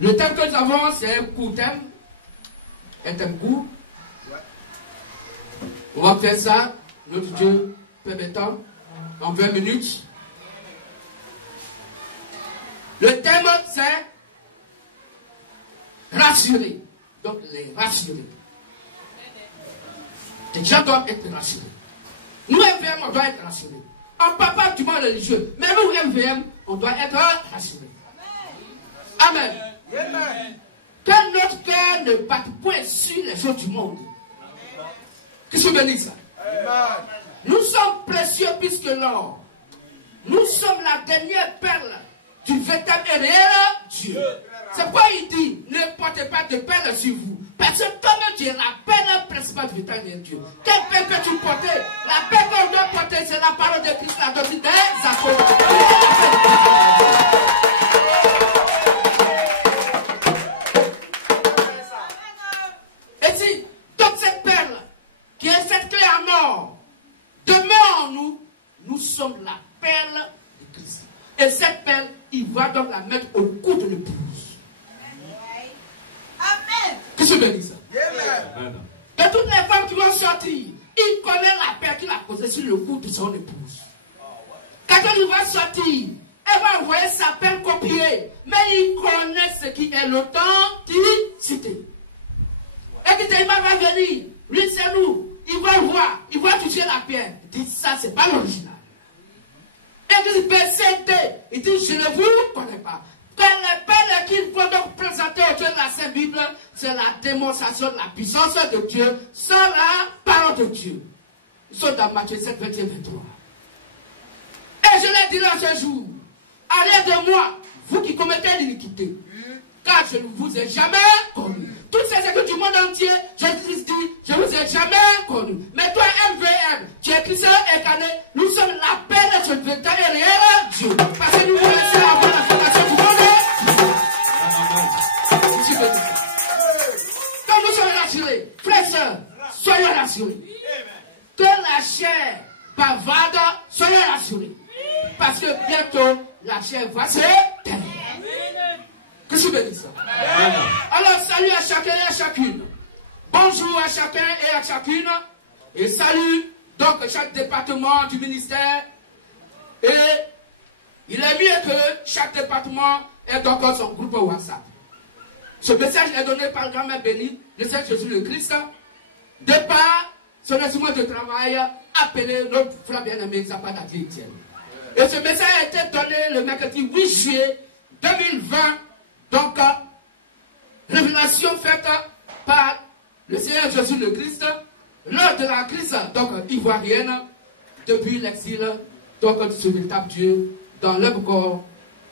Le thème que nous avons, c'est un court thème. Un thème court. On va faire ça, notre Dieu permettant, en 20 minutes. Le thème, c'est rassurer. Donc, les rassurer. Les gens doivent être rassurés. Nous, MVM, on doit être rassurés. On ne parle pas du monde religieux. Mais nous, MVM, on doit être rassurés. Amen. Amen. Que notre cœur ne batte point sur les choses du monde. Que je bénisse ça. Amen. Nous sommes précieux plus que l'or. Nous sommes la dernière perle du véritable et réel Dieu. C'est pourquoi il dit, ne portez pas de perles sur vous. Parce que comme Dieu, la perle principale du véritable et Dieu. Quelle perle que tu portes? La perle qu'on doit porter, c'est la parole de Christ, la doctrine des apôtres. Et si, donc cette perle, qui est cette clé à mort, demeure en nous, nous sommes la perle de Christ. Et cette perle, il va donc la mettre au cou de l'épouse. Amen. Que je bénisse ça. Amen. De toutes les femmes qui vont sortir, il connaît la perle qu'il a posée sur le cou de son épouse. Quand il va sortir, elle va envoyer sa perle copiée. Mais il connaît ce qui est l'authenticité. Et qu'il va venir, lui c'est nous, il va voir, il va toucher la pierre. Il dit ça c'est pas l'original. Et il dit il dit je ne vous connais pas. Que les perles qu'il faut donc présenter au Dieu de la Sainte Bible, c'est la démonstration de la puissance de Dieu sans la parole de Dieu. Ils sont dans Matthieu 7, 21, 23. Et je l'ai dit là ce jour, allez de moi, vous qui commettez l'iniquité, car je ne vous ai jamais connu. Toutes ces églises du monde entier, Jésus dit, je ne vous ai jamais connu. Mais toi, MVM, tu es Christ incarné, nous sommes la perle de véritable et réel Dieu. Parce que nous connaissons avant la fondation du monde. Quand nous sommes rassurés, frères et sœurs, soyez rassurés. Que la chair bavarde, soyez rassurés. Parce que bientôt, la chair va se terminer. Que je bénisse ça. Alors, salut à chacun et à chacune. Bonjour à chacun et à chacune. Et salut donc chaque département du ministère. Et il est mieux que chaque département ait donc son groupe WhatsApp. Ce message est donné par le grand-mère béni, le Seigneur Jésus le Christ, de par son instrument de travail appelé notre frère bien-aimé Zapata Etienne. Et ce message a été donné le mercredi 8 juillet 2020. Donc, révélation faite par le Seigneur Jésus le Christ lors de la crise ivoirienne depuis l'exil donc de ce véritable Dieu dans l'œuvre corps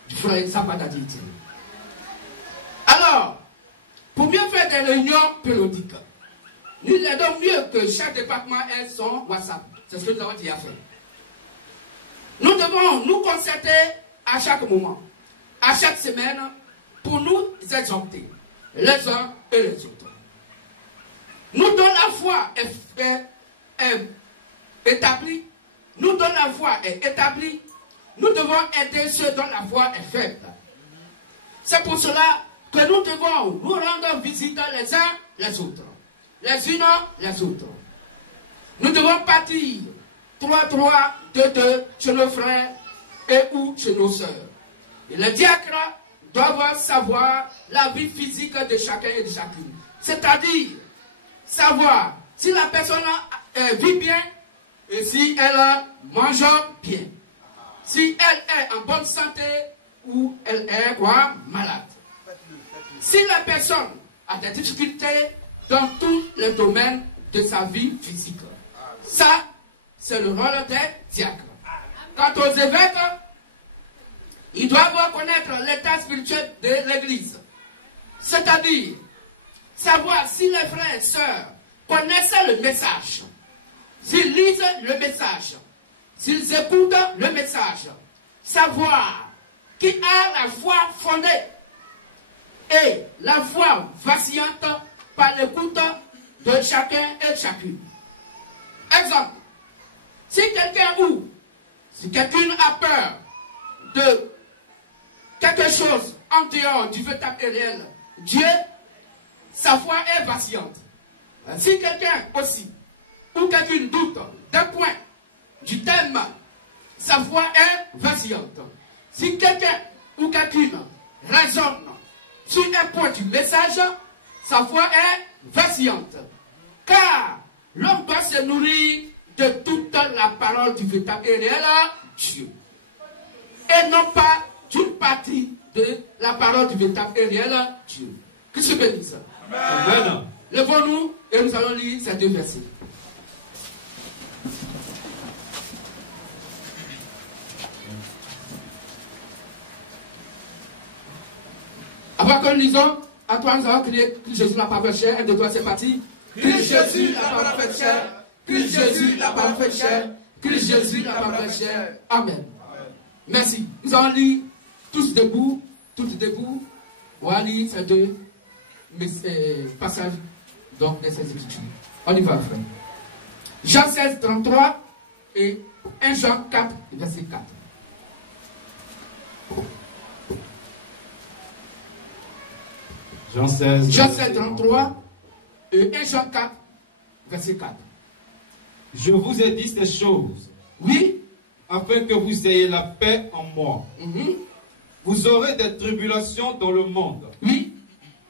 du frère Zapata Etienne. Alors, pour mieux faire des réunions périodiques, il est donc mieux que chaque département ait son WhatsApp. C'est ce que nous avons déjà fait. Nous devons nous concerter à chaque moment, à chaque semaine, pour nous exhorter les uns et les autres. Nous dont la foi est établie, nous dont la foi est établie, nous devons aider ceux dont la foi est faible. C'est pour cela que nous devons nous rendre visite les uns les autres, les unes les autres. Nous devons partir 3-3, 2-2 chez nos frères et ou chez nos sœurs. Et les diacres doivent savoir la vie physique de chacun et de chacune. C'est-à-dire, savoir si la personne vit bien et si elle mange bien. Si elle est en bonne santé ou elle est malade. Si la personne a des difficultés dans tous les domaines de sa vie physique. Ça, c'est le rôle des diacres. Quant aux évêques, ils doivent connaître l'état spirituel de l'Église. C'est-à-dire, savoir si les frères et sœurs connaissent le message, s'ils lisent le message, s'ils écoutent le message, savoir qui a la foi fondée et la foi vacillante par l'écoute de chacun et chacune. Exemple, si quelqu'un ou si quelqu'une a peur de quelque chose en dehors du véritable et réel Dieu, sa foi est vacillante. Si quelqu'un aussi, ou quelqu'un doute d'un point du thème, sa foi est vacillante. Si quelqu'un ou quelqu'une raisonne sur un point du message, sa foi est vacillante. Car l'homme doit se nourrir de toute la parole du véritable et réel Dieu. Et non pas d'une partie de la parole du véritable et réel Dieu. Que se bénisse. Amen. Levons-nous et nous allons lire ces deux versets. Après que nous lisons, à toi nous allons crier Christ Jésus la parole chère. 1, 2, 3, c'est parti. Christ Jésus la parole chère. Christ Jésus la parole chère. Christ Jésus la parole chère. Amen. Merci. Nous allons lire tous debout, toutes debout. On va lire ces deux passages donc, de ces écritures. On y va, frère. Jean 16, 33 et 1 Jean 4, verset 4. Jean 16, 33 et 1 Jean 4, verset 4. Je vous ai dit ces choses. Oui. Afin que vous ayez la paix en moi. Vous aurez des tribulations dans le monde. Oui.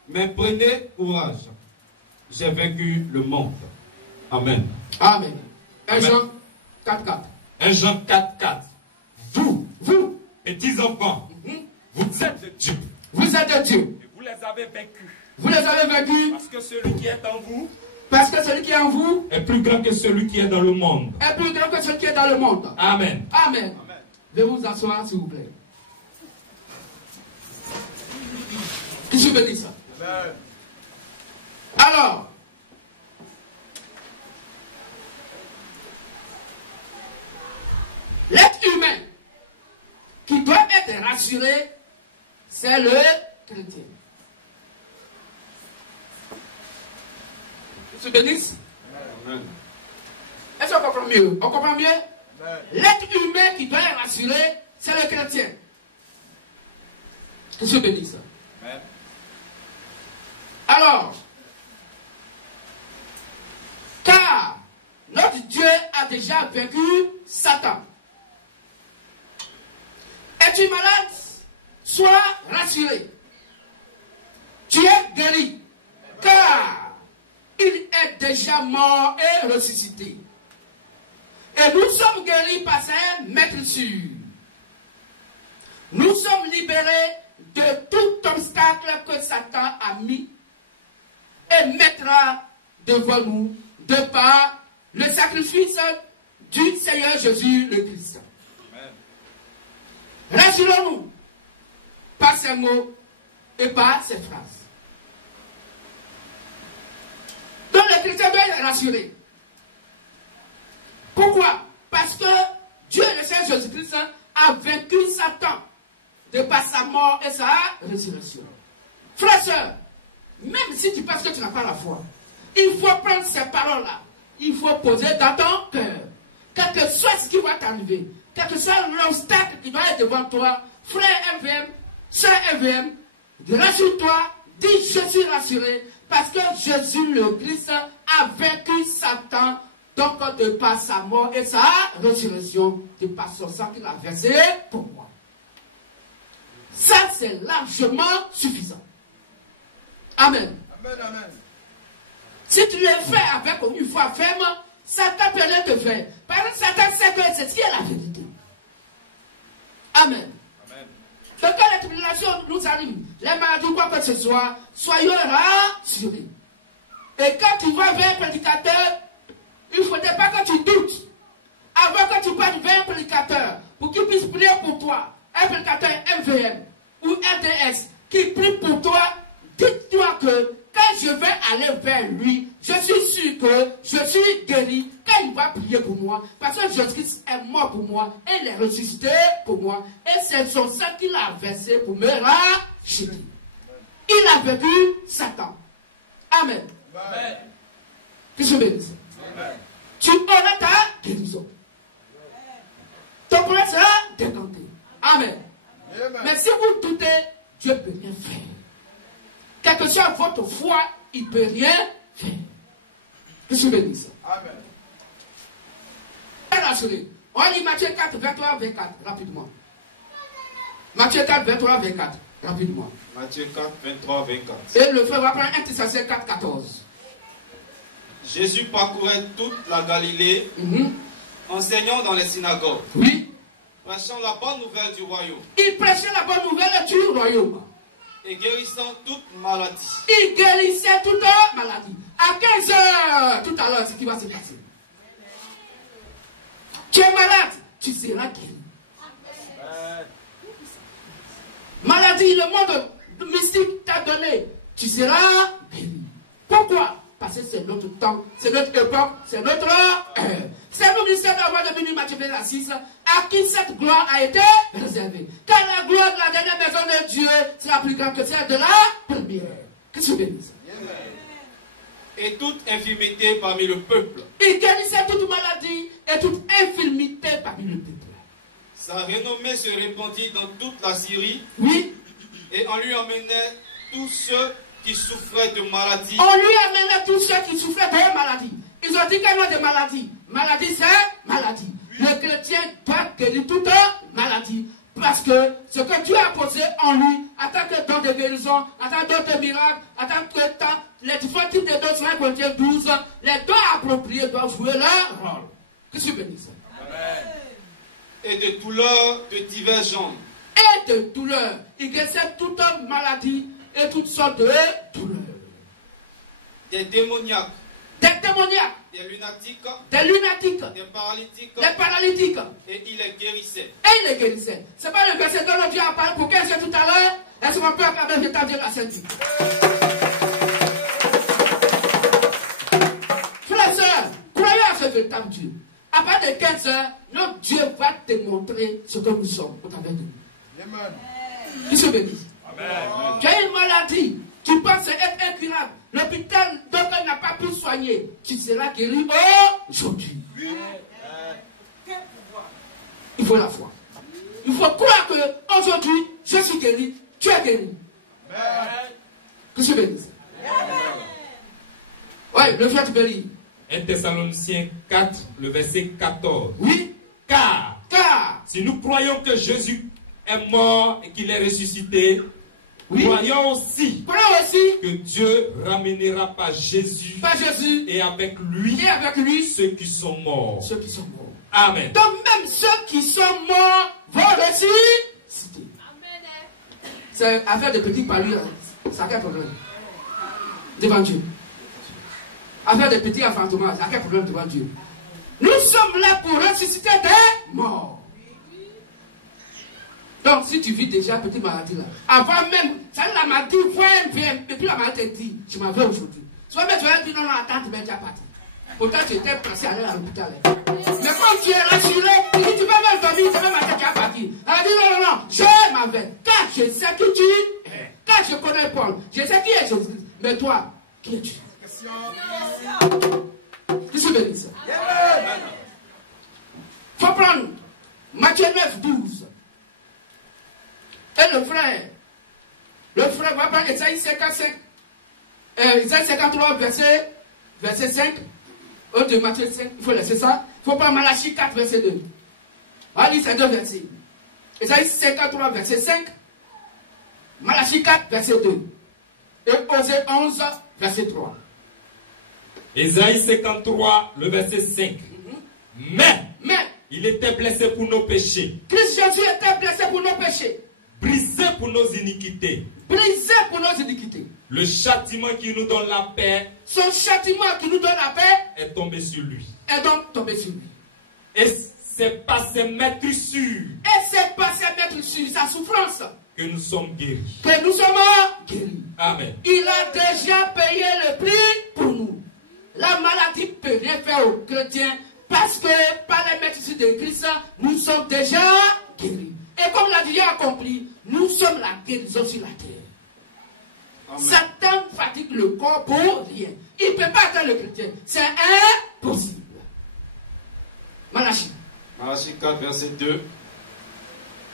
Mais prenez courage. J'ai vaincu le monde. Amen. Amen. 1 Jean 4, 4. 1 Jean 4, 4. Vous, petits enfants, vous êtes de Dieu. Vous êtes de Dieu. Et vous les avez vaincus. Vous les avez vaincus. Parce que celui qui est en vous. Parce que celui qui est en vous est plus grand que celui qui est dans le monde. Est plus grand que celui qui est dans le monde. Amen. Amen. Veuillez vous asseoir, s'il vous plaît. Que je bénisse ça. Alors, l'être humain qui doit être rassuré, c'est le chrétien. Que je bénisse. Est-ce qu'on comprend mieux? On comprend mieux? L'être humain qui doit être rassuré, c'est le chrétien. Que je bénisse. Alors, car notre Dieu a déjà vaincu Satan. Es-tu malade? Sois rassuré. Tu es guéri. Car il est déjà mort et ressuscité. Et nous sommes guéris par un maître sûr. Nous sommes libérés de tout obstacle que Satan a mis et mettra devant nous de par le sacrifice du Seigneur Jésus le Christ. Rassurons-nous par ces mots et par ces phrases. Donc le chrétien doit être rassuré. Pourquoi? Parce que Dieu, le Seigneur Jésus-Christ, a vaincu Satan de par sa mort et sa résurrection. Frère, sœur, même si tu penses que tu n'as pas la foi, il faut prendre ces paroles-là. Il faut poser dans ton cœur. Quel que soit ce qui va t'arriver, quel que soit l'obstacle qui va être devant toi, frère MVM, sœur MVM, rassure-toi, dis je suis rassuré, parce que Jésus le Christ a vaincu Satan, donc de par sa mort et sa résurrection, de par son sang qu'il a versé pour moi. Ça, c'est largement suffisant. Amen. Amen, amen. Si tu le fais avec une foi ferme, Satan peut rien te faire. Parce que Satan sait que c'est ce qui est la vérité. Amen. Amen. Donc quand la tribulation nous arrive, les maladies, quoi que ce soit, soyons rassurés. Et quand tu vas vers un prédicateur, il ne faudrait pas que tu doutes. Avant que tu parles vers un prédicateur, pour qu'il puisse prier pour toi, un prédicateur MVM ou RDS qui prie pour toi, dites-toi que quand je vais aller vers lui, je suis sûr que je suis guéri quand il va prier pour moi. Parce que Jésus-Christ est mort pour moi et il est ressuscité pour moi. Et c'est son sang qu'il a versé pour me racheter. Il a vaincu Satan. Amen. Amen. Que je bénisse. Tu auras ta guérison. Ton problème sera décanté. Amen. Amen. Mais si vous doutez, Dieu ne peut rien faire. Quelle que soit votre foi, il ne peut rien faire. Que je bénisse. Amen. On lit Matthieu 4, 23, 24, rapidement. Matthieu 4, 23, 24, rapidement. Matthieu 4, 23, 24. Et le frère va prendre 1 Thessaloniciens 4, 14. Jésus parcourait toute la Galilée, enseignant dans les synagogues, oui, prêchant la bonne nouvelle du royaume. Il prêchait la bonne nouvelle du royaume. Et guérissant toute maladie. Il guérissait toute maladie. À 15 heures, tout à l'heure, ce qui va se passer. Tu es malade, tu seras guéri. Maladie, le monde mystique t'a donné, tu seras guéri. Pourquoi? Parce que c'est notre temps, c'est notre époque, c'est notre heure. C'est le ministère de la voix de Béni Matthieu 6 à qui cette gloire a été réservée. Car la gloire de la dernière maison de Dieu sera plus grande que celle de la première. Que tu bénisses. Et toute infirmité parmi le peuple. Il guérissait toute maladie et toute infirmité parmi le peuple. Sa renommée se répandit dans toute la Syrie. Oui. Et on lui emmenait tous ceux qui souffraient de maladies. On lui amenait tous ceux qui souffraient de maladies. Ils ont dit qu'il y a des maladies. Maladie, c'est maladie. Oui. Le chrétien doit guérir toute maladie. Parce que ce que Dieu a posé en lui, en tant que don de guérison, en tant que don de miracle, en tant que temps, les différents types de dons, 1 Corinthiens 12, les dons appropriés doivent jouer leur rôle. Que tu bénisses. Amen. Et de douleurs de divers genres. Et de douleurs. Il guérissait toute maladie et toutes sortes de douleurs. Des démoniaques. Des démoniaques. Des lunatiques. Des lunatiques. Des paralytiques. Des paralytiques. Et il les guérissait. Et il les guérissait. C'est pas le verset dont Dieu a parlé pour 15 tout à l'heure. Est-ce qu'on peut quand même dire la Sainte Bible? Frères et sœurs, croyez à ce véritable Dieu. À partir de 15 heures, notre Dieu va te montrer ce que nous sommes au travers de nous. Amen. Qui se bénisse. Amen. Tu as une maladie, tu penses être incurable. L'hôpital docteur n'a pas pu soigner. Tu seras guéri aujourd'hui. Il faut la foi. Il faut croire que aujourd'hui, je suis guéri, tu es guéri. Que je bénisse. Oui, le frère, tu peux lire. 1 Thessaloniciens 4, le verset 14. Oui. Car si nous croyons que Jésus est mort et qu'il est ressuscité, oui, croyons aussi que Dieu ramènera par Jésus et avec lui ceux qui sont morts. Ceux qui sont morts. Amen. Donc même ceux qui sont morts vont ressusciter. C'est affaire de petits palus. Ça a quel problème devant Dieu? Affaire de petits enfantements, ça a quel problème devant Dieu? Nous sommes là pour ressusciter des morts. Donc, si tu vis déjà une petite maladie là, avant même, ça la maladie vient, et puis la maladie te dit, je m'en vais aujourd'hui. Soit même tu vas dire, non, attends, tu vas déjà partir. Pourtant, tu étais pressé à aller à l'hôpital. Mais quand tu es rassuré, tu dis, tu vas même dormir, tu vas même déjà partir. Elle dit, non, je m'en vais. Car je sais qui tu es. Car je connais Paul. Je sais qui est Jésus. Mais toi, qui es-tu? Qui se bénisse? Il faut prendre Matthieu 9, 12. Et le frère va prendre Isaïe 55, Isaïe 53, verset 5, de Matthieu 5, il faut laisser ça. Il faut prendre Malachie 4, verset 2. On lit ces deux versets. Isaïe 53, verset 5, Malachie 4, verset 2. Et Osée 11, verset 3. Isaïe 53, le verset 5. Mais, il était blessé pour nos péchés. Christ Jésus était blessé pour nos péchés. Brisé pour nos iniquités. Brisé pour nos iniquités. Le châtiment qui nous donne la paix. Son châtiment qui nous donne la paix est tombé sur lui. Est donc tombé sur lui. Et c'est par ses meurtrissures. Et c'est par ses meurtrissures, sa souffrance. Que nous sommes guéris. Que nous sommes guéris. Amen. Il a déjà payé le prix pour nous. La maladie ne peut rien faire aux chrétiens parce que par les meurtrissures de Christ, nous sommes déjà guéris. Et comme l'a déjà accompli, nous sommes la guérison sur la terre. Amen. Satan fatigue le corps pour rien. Il ne peut pas atteindre le chrétien. C'est impossible. Malachie. Malachie 4, verset 2.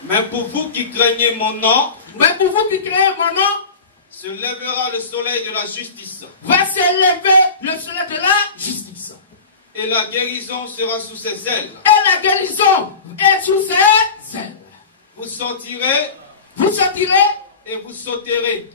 Mais pour vous qui craignez mon nom, se lèvera le soleil de la justice. Va se lever le soleil de la justice. Et la guérison sera sous ses ailes. Et la guérison est sous ses ailes. Vous sortirez. Et vous sauterez.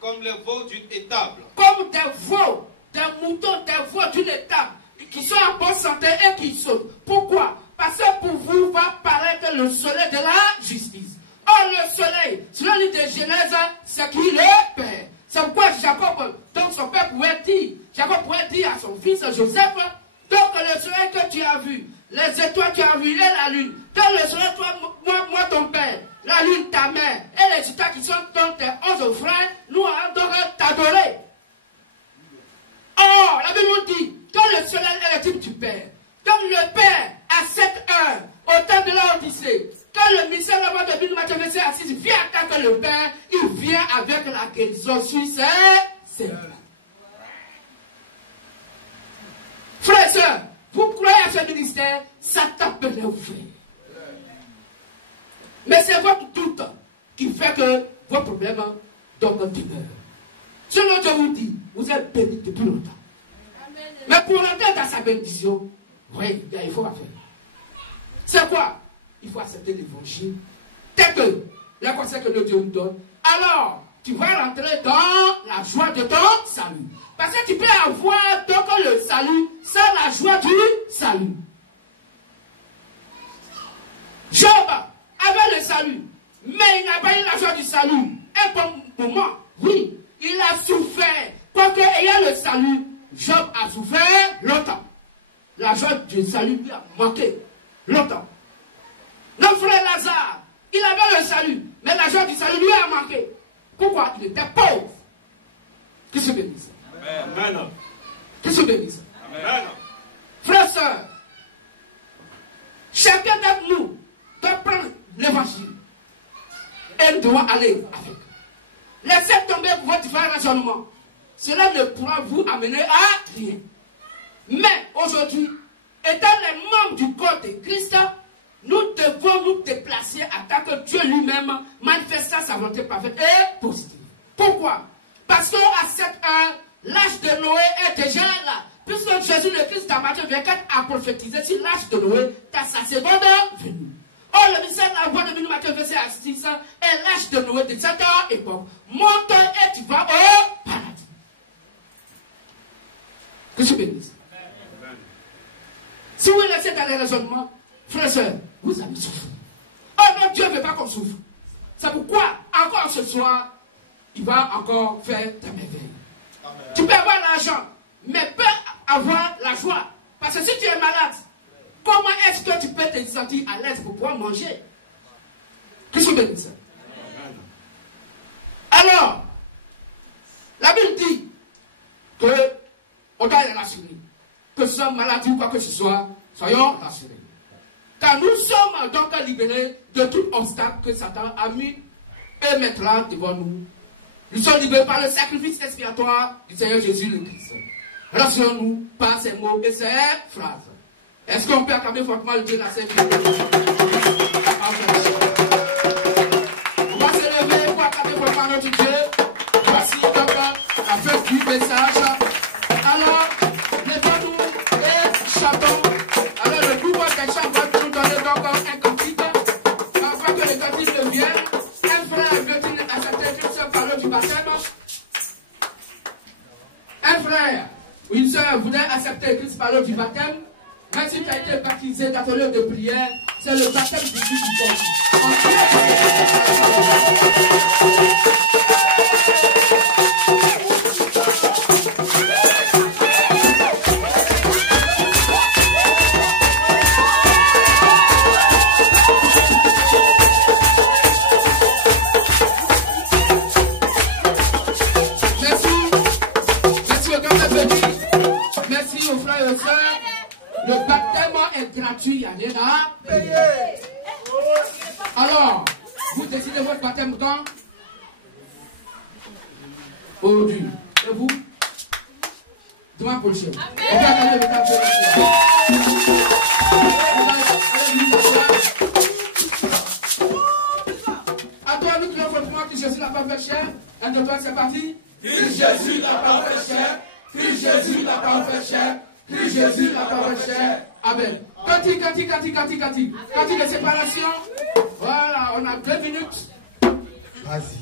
Comme les veaux d'une étable. Comme des veaux, des moutons, des veaux d'une étable. Qui sont en bonne santé et qui sautent. Pourquoi? Parce que pour vous va paraître le soleil de la justice. Or le soleil, selon le livre de Genèse, c'est qui le Père. C'est pourquoi Jacob, donc son père pouvait dire à son fils Joseph, donc le soleil que tu as vu, les étoiles que tu as vu et la lune, donc le soleil, toi, moi ton père, la lune ta mère, et les étoiles qui sont dans tes 11 frères, nous allons donc t'adorer. Or, la Bible nous dit, que le soleil est le type du Père. Donc le Père, à cette heure, au temps de la Odyssée, quand le ministère de Bible Matthieu 26 vient attaquer le Père, il vient avec la guérison sur ses mains. Frères et sœurs, vous croyez à ce ministère, ça tape les ouvriers. Mais c'est votre doute qui fait que vos problèmes demeurent. Selon Dieu vous dit, vous êtes bénis depuis longtemps. Mais pour entrer dans sa bénédiction, oui, il faut faire. C'est quoi? Il faut accepter l'évangile. Tel que la conseil que le Dieu nous donne. Alors, tu vas rentrer dans la joie de ton salut. Parce que tu peux avoir donc le salut sans la joie du salut. Job avait le salut, mais il n'a pas eu la joie du salut. Un bon moment, oui, il a souffert. Quoique ayant le salut, Job a souffert longtemps. La joie du salut lui a manqué longtemps. Notre frère Lazare, il avait le salut, mais la joie du salut lui a manqué. Pourquoi? Il était pauvre. Que se bénisse. Amen. Que se bénisse. Amen. Frères et sœurs, chacun d'entre nous doit prendre l'évangile et nous devons aller avec. Laissez tomber vos différents raisonnements. Cela ne pourra vous amener à rien. Mais aujourd'hui, étant les membres du corps de Christ, nous devons nous déplacer afin que Dieu lui-même manifeste sa volonté parfaite et positive. Pourquoi? Parce qu'à cette heure, l'âge de Noé est déjà là. Puisque Jésus le Christ dans Matthieu 24 a prophétisé sur l'âge de Noé, dans sa seconde venue. Or, le mystère de la voix de Matthieu 26 est l'âge de Noé de cette époque. Monte et tu vas au paradis. Que je bénisse. Si vous laissez dans les raisonnements, frères et sœurs, vous allez souffrir. Oh non, Dieu ne veut pas qu'on souffre. C'est pourquoi, encore ce soir, il va encore faire des merveilles. Tu peux avoir l'argent, mais pas avoir la joie. Parce que si tu es malade, comment est-ce que tu peux te sentir à l'aise pour pouvoir manger? Que je bénisse. Alors, la Bible dit que on doit les rassurer. Que ce soit maladie ou quoi que ce soit, soyons rassurés. Car nous sommes donc libérés de tout obstacle que Satan a mis et mettra devant nous. Nous sommes libérés par le sacrifice expiatoire du Seigneur Jésus le Christ. Rassurons-nous par ces mots et ces phrases. Est-ce qu'on peut acclamer fortement le Dieu de la Sainte Vie? On va se lever pour acclamer fortement notre Dieu. Voici donc la fin du message. Alors, levons-nous et chantons. Alors, le groupe des chants va nous donner donc un cantique. Afin que le cantique devienne un frère veut-il accepter Christ par l'eau du baptême? Un frère ou une soeur voudrait accepter Christ par l'eau du baptême. Même si tu as été baptisé dans ton lieu de prière, c'est le baptême du Fils du corps. Merci au grand béni. Merci aux frères et aux sœurs. Le baptême est gratuit, il n'y a rien à payer. Alors, vous décidez votre baptême quand? Aujourd'hui. Et vous? Dimanche prochain. On va aller le baptême. Jésus n'a pas fait chair. Un de toi, c'est parti. Christ Jésus n'a pas fait chair. Christ Jésus n'a pas fait chair. Christ Jésus n'a pas fait chair. Amen. Cantique de séparation. Voilà, on a 2 minutes. Vas-y.